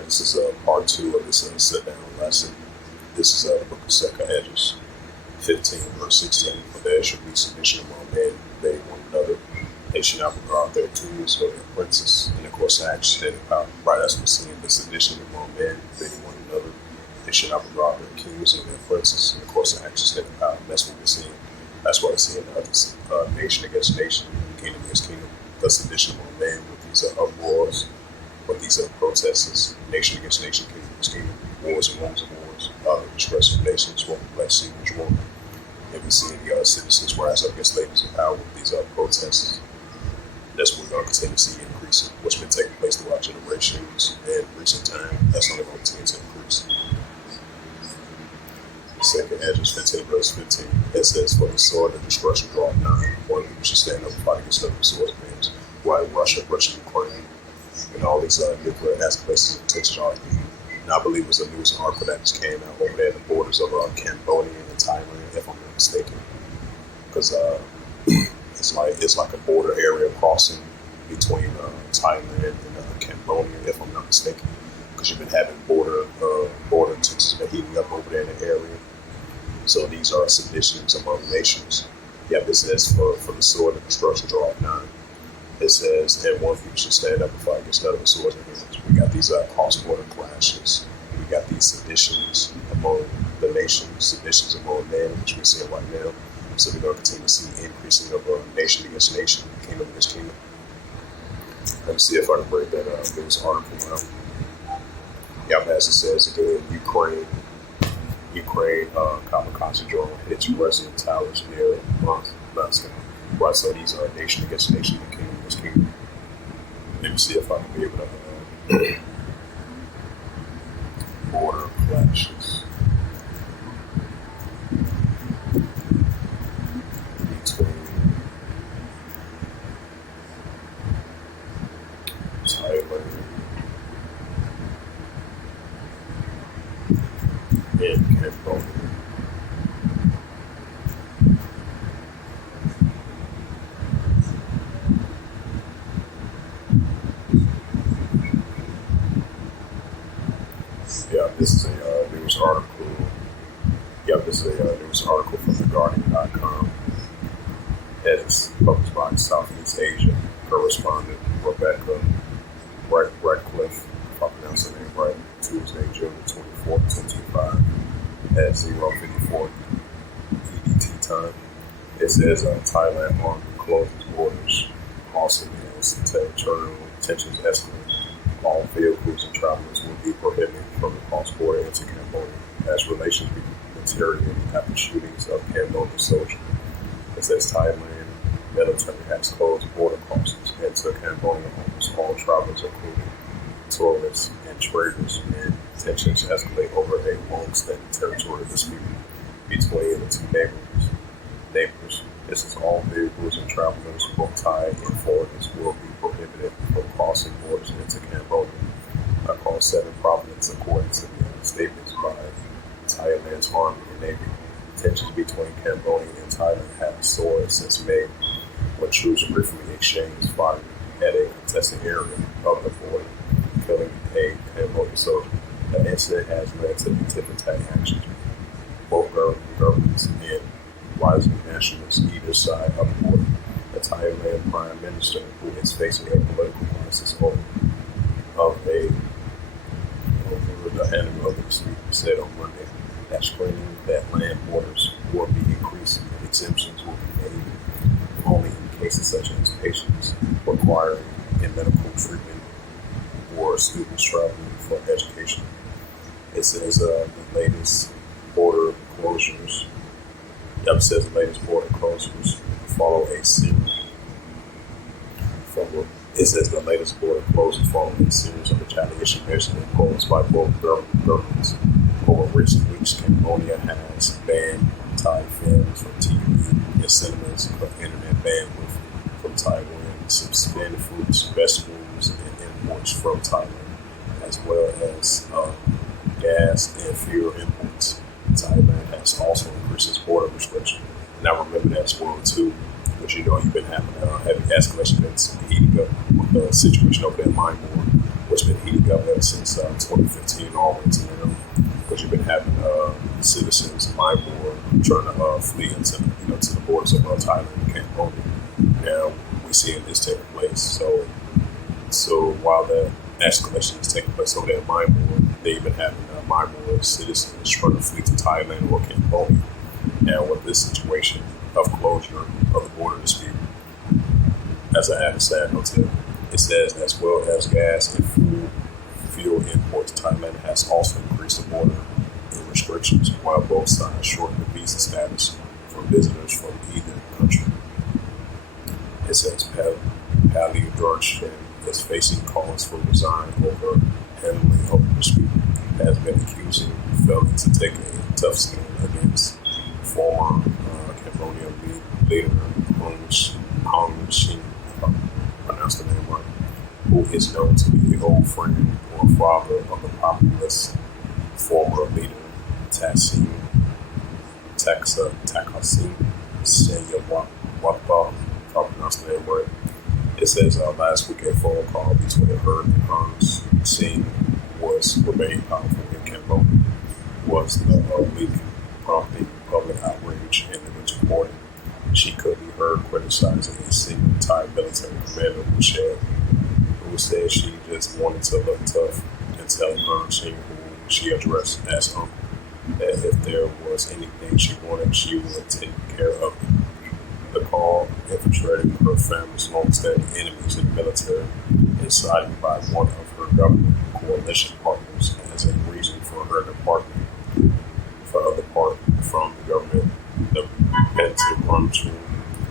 right, this is part two of this Sitdown Lesson. This is the book of 2 Edges, 15 verse 16. For there shall be submission among men, they one another. They shall not regard their kings or their princes. And of course, I actually stated how, right, that's what we're seeing, the submission among men, they one another. They shall not regard their kings or their princes. And of course, I actually stated how that's what we're seeing. That's why we're seeing this nation against nation, kingdom against kingdom, the submission among men with these uproars, with these protests, nation against nation, kingdom against kingdom, wars and wars and wars, distress of nations, war, black sea, which war. And we see the citizens rise up against ladies of power with these protests. That's what we're going to continue to see increasing. What's been taking place throughout generations and recent time, that's only going to continue to increase. 2 Edges 15 verse 15, it says, for the sword of destruction draweth nigh, one who should stand up and fight against other swords of men. Why Russia, Ukraine, and all these nuclear places and tensions are evil. And I believe it was a news article that just came out over there at the borders of Cambodia and Thailand, if I'm not mistaken. Because it's like a border area crossing between Thailand and Cambodia, if I'm not mistaken. Because you've been having border tensions been heating up over there in the area. So these are seditions among nations. Yeah, this says for the sword of destruction draweth nigh. It says, and one people should stand up and fight against other swords and hands. We got these cross-border clashes. We got these seditions among the nations, seditions among men, which we're seeing right now. So we're going to continue to see increasing of nation against nation, kingdom against kingdom. Let me see if I can break that news article down. Yeah, as it says again, Ukraine kamikaze drone hits resident towers near Moscow. Right, so these are nation against nation and kingdom against kingdom. Let me see if I can be able to border clashes between Thailand and Cambodia. Yeah, this is a news article. Yeah, this is a news article from TheGuardian.com. It's published by Southeast Asia correspondent Rebecca Redcliffe, if I pronounce her name right, Tuesday, June 24th, 2025, at 0:54 EDT time. It says Thailand army closes borders, also as territorial tensions escalate. All vehicles and travelers will be prohibited from the cross-border into Cambodia as relations become deteriorated after shootings of Cambodian soldiers. It says Thailand military has closed border crossings into Cambodia. Almost all travelers, including tourists and traders, and tensions escalate over a long-standing territorial dispute between the two neighbors. This is all vehicles and travelers, both Thai and foreigners, will be prohibited from crossing borders into Cambodia across 7 provinces, according to the statements by Thailand's army and navy. Tensions between Cambodia and Thailand have soared since May, when troops briefly exchanged fire at a contested area of the border, killing a Cambodian soldier. The incident has led to tit-for-tat actions. Both governments and rising nationalists either side of the border. The Thailand Prime Minister, who is facing a political crisis over the handling of the dispute, said on Monday that screening that land borders will be increased and exemptions will be made only in cases such as patients requiring medical treatment or students traveling for education. It says the latest border closures. It says the latest border closures follow a series. It says the latest border closures follow a series of retaliation measures imposed by both governments. Over recent weeks, Cambodia has banned Thai films from TV and cinemas, cut internet bandwidth from Taiwan, suspended fruits, vegetables, and imports from Thailand, as well as gas and fuel imports. Thailand has also increased its border restrictions. And I remember that as well too, because you've been having heavy escalation that's heating up with the situation over there in Myanmar, it's been heating up ever since 2015 all the way to now, because you've been having citizens mine more trying to flee into to the borders of Thailand and Cambodia. Now we're seeing this taking place. So while that escalation is taking place over there in Myanmar, they've been having Myanmar citizens trying to flee to Thailand or Cambodia. Now with this situation of closure of the border dispute, as I had a sad note to it says, as well as gas and fuel imports, Thailand has also increased the border restrictions, while both sides shorten the visa status for visitors from either country. It says Pali Darshan is facing calls for resign over handling of the dispute, has been accusing failing to take a tough stand against former Cambodian leader Hong Shin, if I pronounced the name right, who is known to be the old friend or father of the populist former leader Taksin Seyawapa, if I pronounced the name right. It says last week a phone call between her and Hans Singh remained powerful in Cambodia was the week prompting public outrage and image reporting. She could be heard criticizing a single Thai military commander who said she just wanted to look tough and telling Hans Singh, who she addressed as uncle, that if there was anything she wanted, she would take care of it. The call infiltrated her family's long-standing enemies in the military and cited by one of her government coalition partners as a reason for her departure from the government. The Pentagon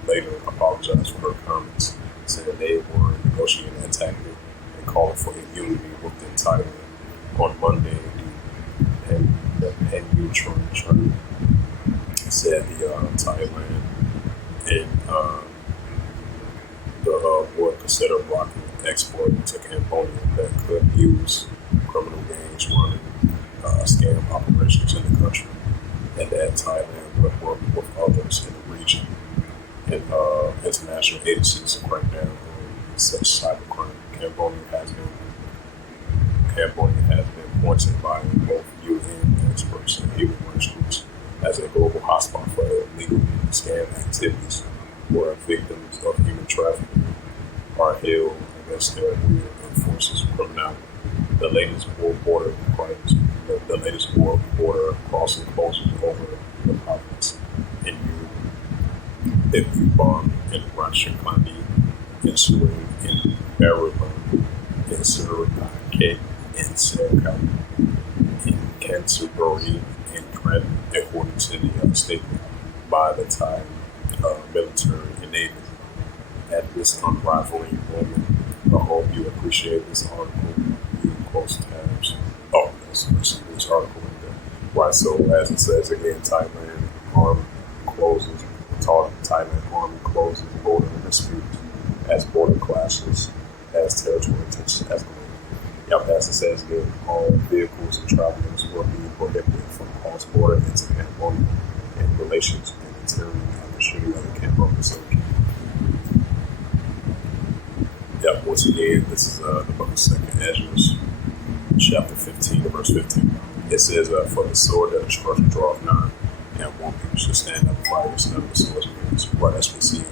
later apologized for her comments, saying they were negotiating a tactic and calling for immunity within Thailand. On Monday, the Penutron said the Thailand and the would consider blocking export to Cambodia that could use criminal gangs running scam operations in the country, and that Thailand would work with others in the region and international agencies to crack down on such cybercrime. Cambodia has been pointed by both UN experts and human rights groups as a global hotspot for illegal scam activities, where victims of human trafficking are held against their will and forces of criminality. The latest border crossing closures over the province in Yubon, in Ratchakhandi, in Surin, in Bariban, in Surabaya, in Serkap, in Canterbury, in Trent, according to the statement by the Thai military and Navy. At this unrivaled moment, I hope you appreciate this article. You close tabs. Oh, that's this article right there. Right, so as it says again, Thailand army closes border disputes as border clashes, as territory tensions escalate. Yep, as it says again, all vehicles and travelers will be prohibited from cross border into Cambodia in relation to the interior and the shooting of the Cambodia facility. Yep, once again, this is the book of 2nd Ezra, chapter 15 to verse 15. It says, for the sword that destruction draweth nigh, and one people should stand up and fight against another sword's hands. Right, as we see,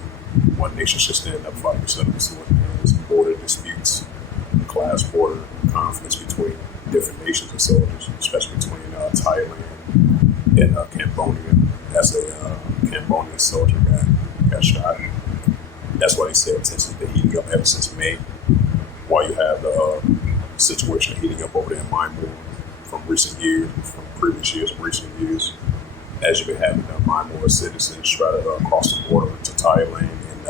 one nation should stand up and fight against another sword's hands. Border disputes, class border conflicts between different nations and soldiers, especially between Thailand and Cambodia. As a Cambodian soldier got shot. That's why they said tensions been heating up ever since May. While you have the situation heating up over there in Myanmar from previous years, as you've been having Myanmar citizens try to cross the border to Thailand and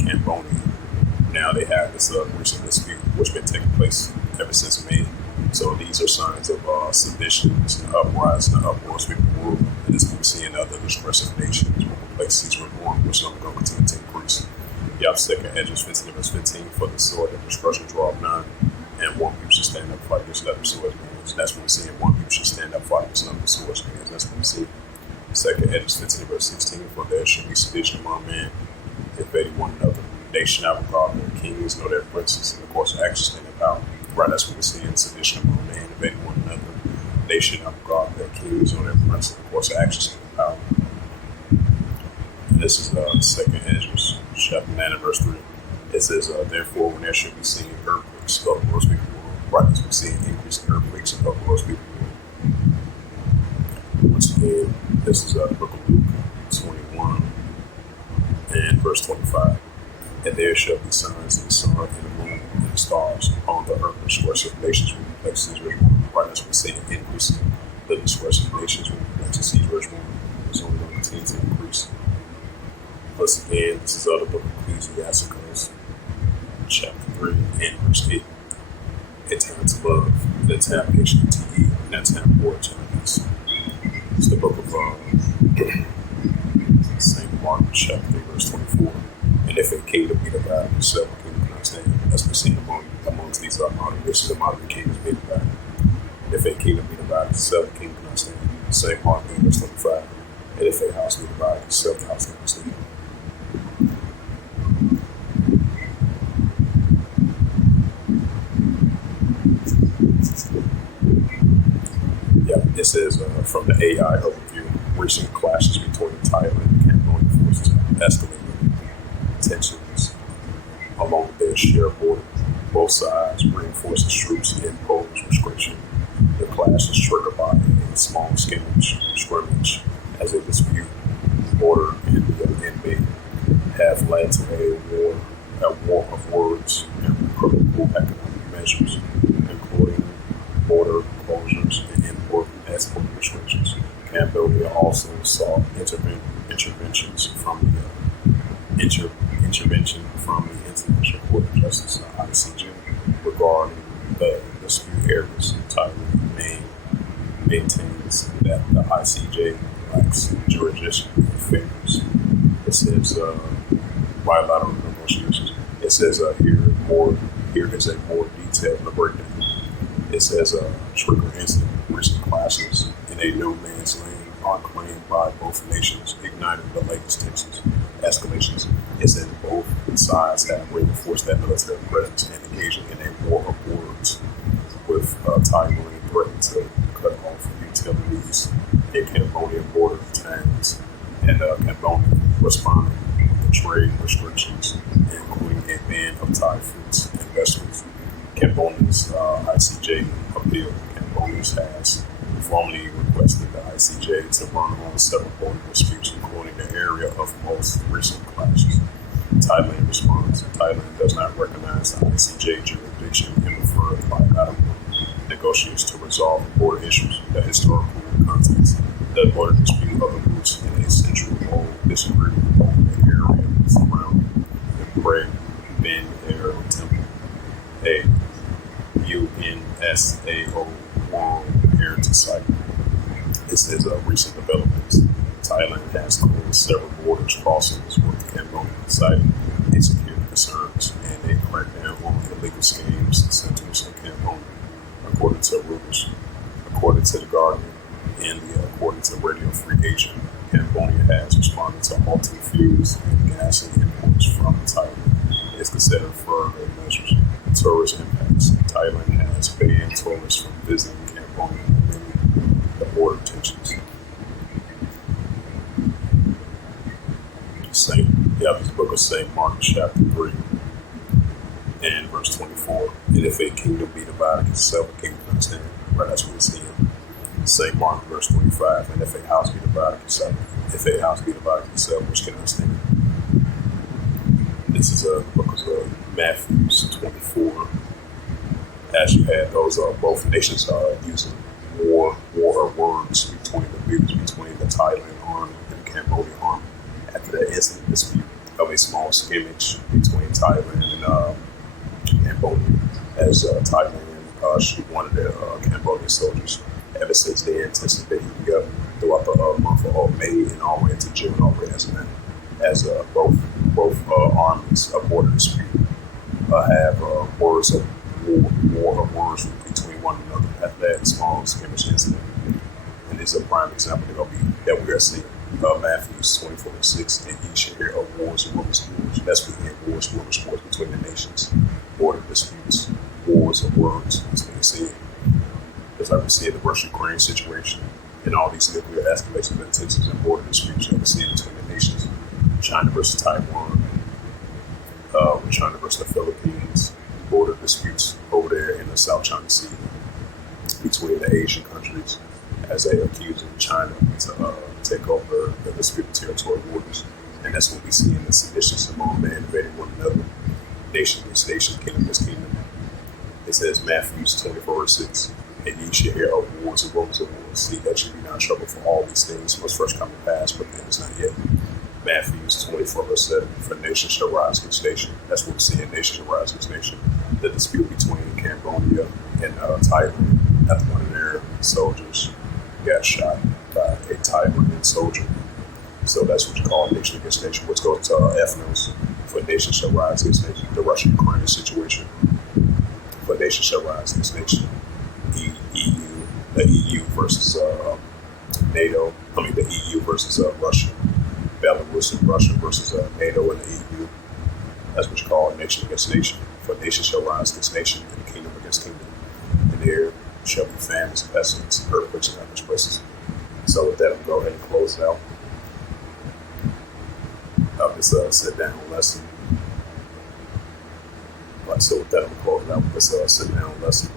Cambodia. Now they have this recent dispute which has been taking place ever since May. So these are signs of seditions and uprising and uproars within the world. And as we're seeing other distressing nations with places reform, which is only going to continue to increase. Yep, 2nd Ezra 15 verse 15, for the sword that destruction draweth nigh, and one people should stand up and fight against another sword's hands. That's what we're seeing. One people should stand up and fight against another sword's hands. That's what we see. 2nd Ezra 15 verse 16, for there should be sedition among men, invading one another. They should not regard their kings nor their princes, and of course actually stand in power. Right, that's what we're seeing. Sedition among men, invading one another. Nation of God, their kings on their prince, of course, actions of power. And this is Second Ezra, chapter 9 and verse 3. It says, therefore, when there should be seen earthquakes, uproars people will. Right, as we see increasing earthquakes and uproars people will. Once again, this is the book of Luke 21 and verse 25. And there shall be signs in the sun and the moon and the stars upon the earth, which worship nations will be placed in Israel. Right, as we see increasing the dispersion of nations will be placed in Israel. It's only going to continue to increase. Once again, this is the book of Ecclesiastes, chapter 3 and verse 8. A time to love, and a time patiently to eat, and a time for eternity. It's the book of St. Mark, chapter 3, verse 24. And if a kingdom be divided, itself a kingdom cannot stand. That's been seen amongst these modern nations, the modern kingdoms being divided. And if a kingdom be divided, itself a kingdom cannot stand. St. Mark 3, verse 25. And if a house be divided, itself the house cannot stand. Yeah, it says from the AI overview, recent clashes between Thailand and Cambodian forces escalated tensions along their shared border. Both sides reinforced troops and impose restriction. The clash is triggered by a small scrimmage as a dispute border and the inmate have led to a war of words and critical economic measures, including border closures and import and export restrictions. Cambodia also saw intervention from the International Court of Justice, ICJ, regarding the dispute areas. Thailand maintains that the ICJ lacks jurisdiction in favors. It says bilateral negotiations. It says here is a more detailed breakdown. It says trigger instant recent clashes in a no man's land are claimed by both nations, igniting the latest tensions, escalations. It says both sides have reinforced that military presence and engaging in a war of words, with Thailand threatening to cut off utilities in Cambodian border towns, and Cambodia responding to trade restrictions, including a ban of Thai fruits and vegetables. Cambodia's ICJ appeal. Cambodia has formally requested the ICJ to run on several border disputes, including the area of most recent clashes. Thailand responds. Thailand does not recognize the ICJ jurisdiction and prefer bilateral negotiations to resolve border issues. The historical context. The border dispute of the roots in a century-old disagreement over the area surrounding the Great Ben Air Temple, a UNESCO World Heritage Site. This is recent developments. Thailand has closed several borders crossings with Cambodia, citing insecurity concerns and a crackdown on illegal schemes centers in Cambodia, according to Reuters. According to The Guardian and according to Radio Free Asia, Cambodia has responded to halting fuels and gas and imports from Thailand. It's considered further measures. Tourist impacts. Thailand has banned tourists from visiting Cambodia amid the border tensions. This book of St. Mark, chapter 3 and verse 24. And if a kingdom be divided itself, a kingdom cannot stand. Right, that's what we see in St. Mark, verse 25. And if a house be divided itself, which cannot stand. This is a book of Matthew 24. As you had those, both nations are using war of words between the Thailand army and the Cambodian army. After that incident dispute of a small skirmish between Thailand and Cambodia, as Thailand shoot one of their Cambodian soldiers. Ever since they anticipated throughout the month of May and all the way into June, already as both armies of border dispute have words of war of words between one another after that small skirmish incident. And this is a prime example that we are seeing. Matthew 24:6, and ye shall hear of wars and rumors of wars. That's what wars, rumors, wars between the nations, border disputes, wars of words is being seen. It's like we see in the Russia-Ukraine situation and all these nuclear escalations and tensions and border disputes that we see between the nations, China versus Taiwan, with China versus the Philippines, border disputes over there in the South China Sea between the Asian countries as they accuse China to take over the disputed territory borders. And that's what we see in the seditious among men invading one another, nation against nation, kingdom against kingdom. It says Matthew 24:6, and ye shall hear of wars and rumors of wars. See, that should be not trouble for all these things must first come to pass, but then it's not yet. Matthew 24:7, for nation shall rise against nation. That's what we see in nation shall rise against nation. The dispute between Cambodia and Thailand, after one of their soldiers got shot by a Thailand soldier. So that's what you call nation against nation, which goes to ethnos. For nation shall rise against nation. The Russia-Ukraine situation. For nation shall rise against nation. The EU versus NATO. The EU versus Russia. Belarus and Russia versus NATO and the EU. That's what you call a nation against nation. For nation shall rise against nation, and kingdom against kingdom. And there shall be famines, pestilence, earthquakes, and other places. So with that, I'm going to go ahead and close it out. This sit-down lesson. Right, so with that, I'm going to close it out with this sit-down lesson.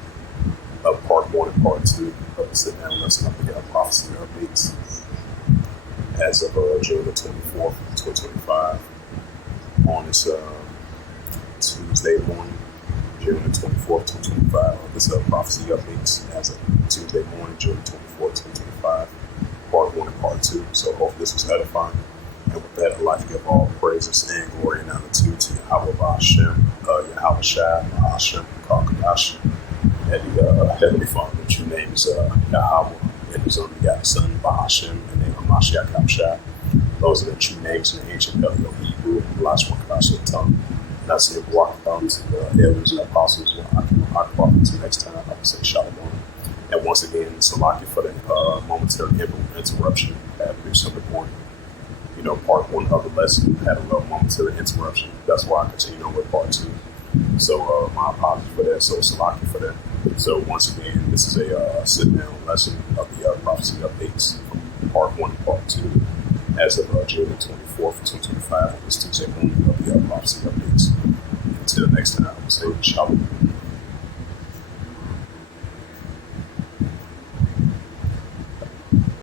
Part 1 and Part 2 of the sit-down lesson. I got prophecy updates as of June the 24th, 2025. On this Tuesday morning, June the 24th, 2025. This prophecy updates as of Tuesday morning, June 24th, 2025. Part 1 and Part 2. So hopefully this was edifying. And with that, I'd like to give all praises and glory and honor to Yahweh Ba'ashem, Yahweh Shai, Ba'ashem, Kakadash, and the Heavenly Father, that your name is Yahweh, and his only begotten Son, Ba'ashem, and name of Mashiach Kamshai. Those are the true names in the ancient Paleo Hebrew, the last one Kadash tongue. And I say, welcome to the elders and apostles, our prophets. Next time, I will say Shalom. And once again, Salaki for the momentary interruption. I have to do some recording. Part 1 of the lesson had a little momentary interruption. That's why I continue on with Part 2. So my apologies for that. So Salaki for that. So once again, this is a sit-down lesson of the prophecy updates from Part 1 and Part 2 as of June 24th, 2025 on this Tuesday morning of the prophecy updates. Until next time, I will say Shalom.